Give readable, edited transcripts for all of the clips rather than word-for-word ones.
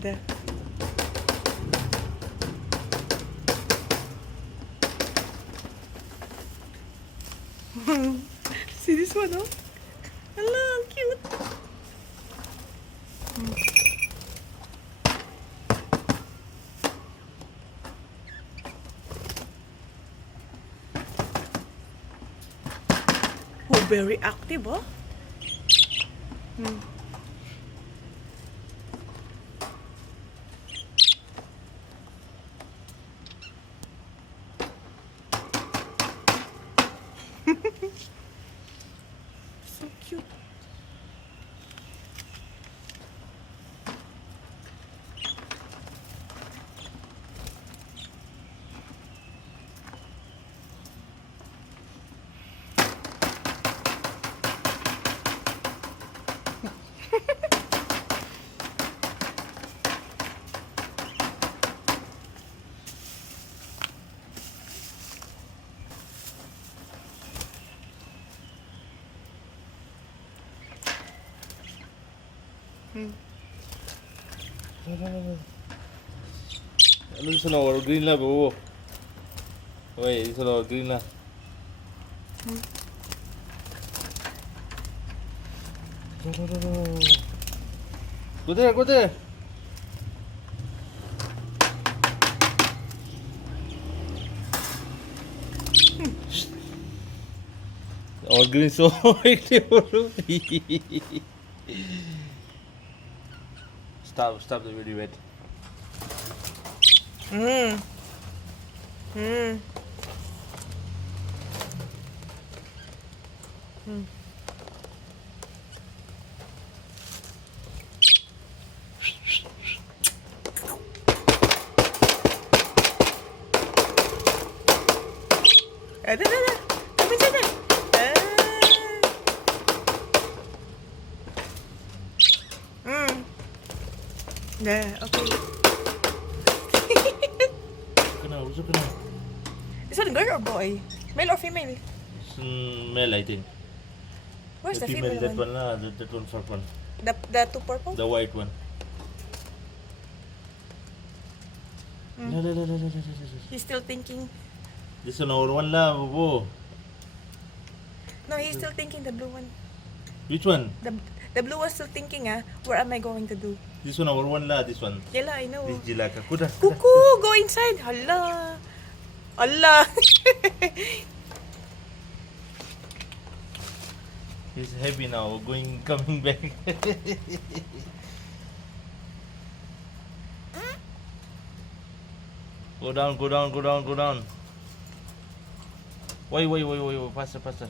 There. See this one, oh? Hello, cute. Oh, very active, oh? So cute. Ano sa nawar green la babo. Oy, sa nawar green la. Go there, go there. Or green so Stop the video, wait. Ada. Kami sana. There, okay. Usap ka na. Is that a girl or boy? Male or female? It's male, I think. Where's the female, female that one? one la, that one for one. The two purple? The white one. La. He's still thinking. This one our one la, babo. No, he's still thinking the blue one. Which one? The blue one's still thinking, what am I going to do? This one our one la, this one. Yala, I know. This jilaka. Kuda. Cuckoo, go inside. Hala. Allah. He's happy now, coming back. Go down. Wait, faster.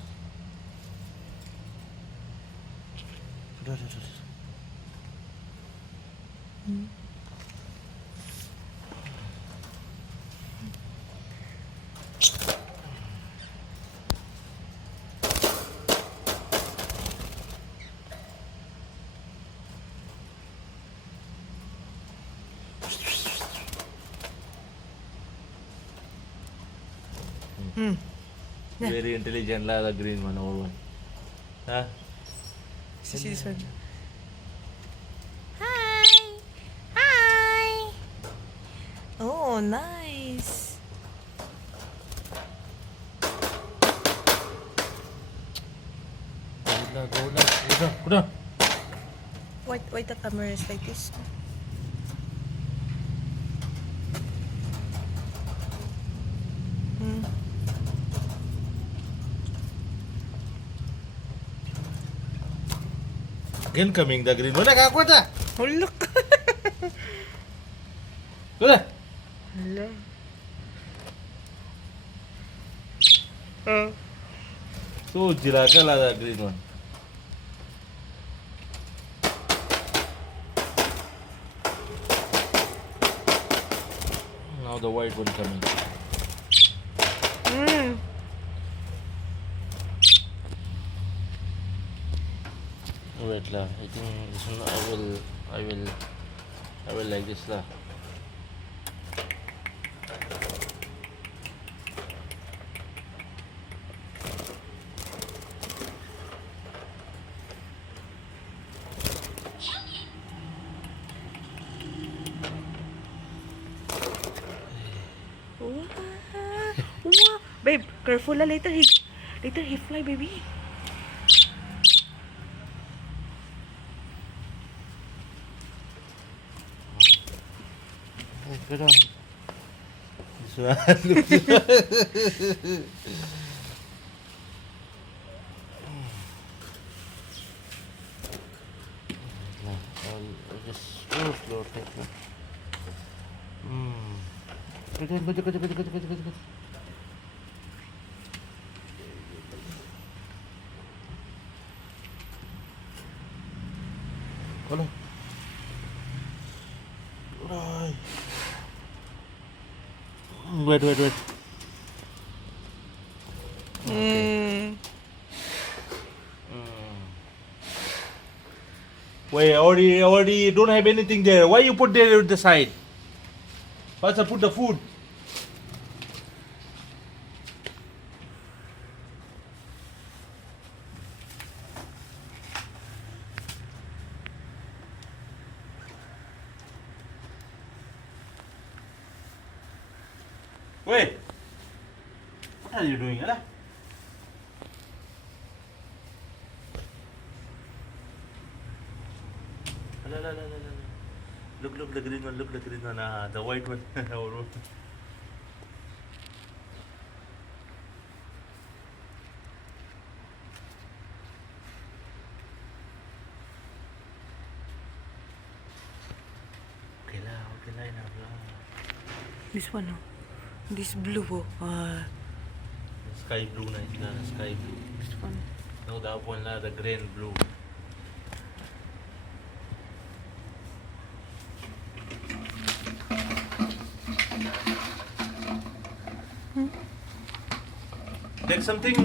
Very intelligent la, the green one, our one. Huh? See this one. Hi. Oh, nice. Go down. Why the camera is like this? Again coming, the green one. Nakakuha. Oh, look. Go there. Hello. So jilaka la, the green one. Now the white one coming. Wait la, I think this one I will like this la. Wow. Babe, careful lah. Later he fly, baby. Hey, go down. This one. Look. I'll just slow, take it. Good. Hold on. Right. Wait. Okay. Wait, already don't have anything there. Why you put there at the side? First I put the food. Wait. What are you doing, Ella? Look the green one, the white one. Okay lah, enough lah. This one, oh. This blue, oh. Sky blue nice lah, sky blue. This one. No, that one lah, the green blue. Take something.